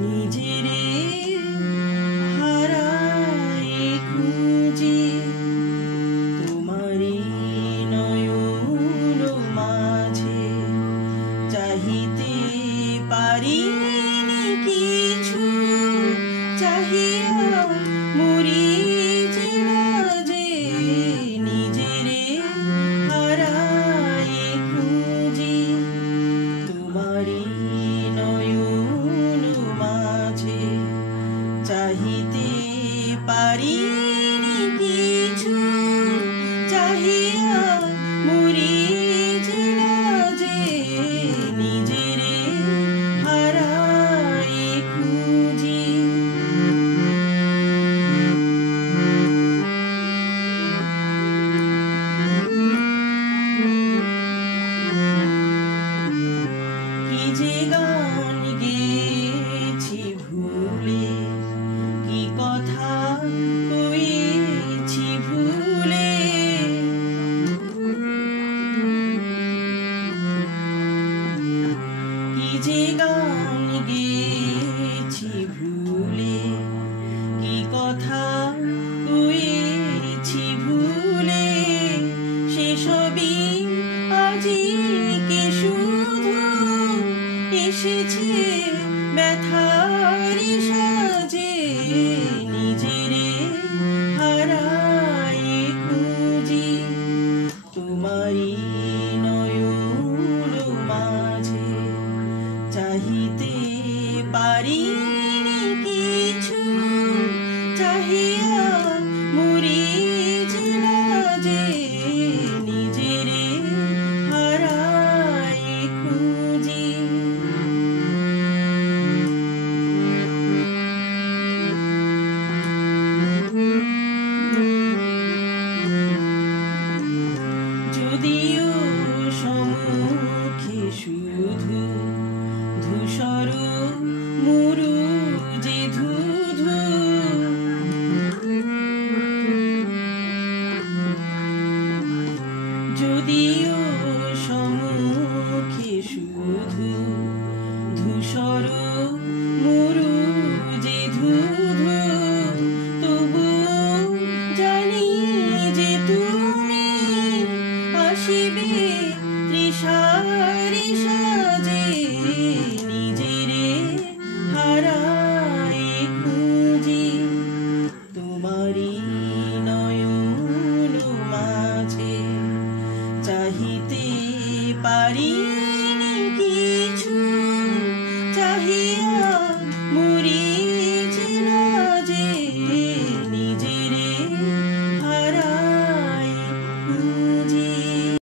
নিজেরে হারাই খুঁজি তোমারি নয়ন মাঝে, চাহিতে পারিনি কিছু, চাহিয়া মরি যে লাজে। নিজেরে হারাই খুঁজি তোমারি নয়ন মাঝে, চাহিতে পারিনি কিছু, চাহিয়া মরি যে লাজে। নিজেরে হারাই খুঁজি। কি যে গান গেয়েছি ভুলে, কি কথা কয়েছি ভুলে, কি যে গান গেয়েছি ভুলে, কি কথা কয়েছি ভুলে, সেসবই আজিকে শুধু এসেছে ব্যথার সাজে। নিজেরে হারাই খুঁজি তোমারি নয়ন মাঝে, চাহিতে পারিনি কিছু, চাহিয়া মরি যে লাজে। নিজেরে হারাই খুঁজি। যদিও সম্মুখে শুধু ধূসর মরু যে ধুধু, যদিও সম্মুখে শুধু ধূসর মরু যে ধুধু, তবু জানি যে তুমি আসিবে তৃষার সাজে। নিজেরে হারাই খুঁজি তোমারি নয়ন মাঝে, চাহিতে পারিনি কিছু,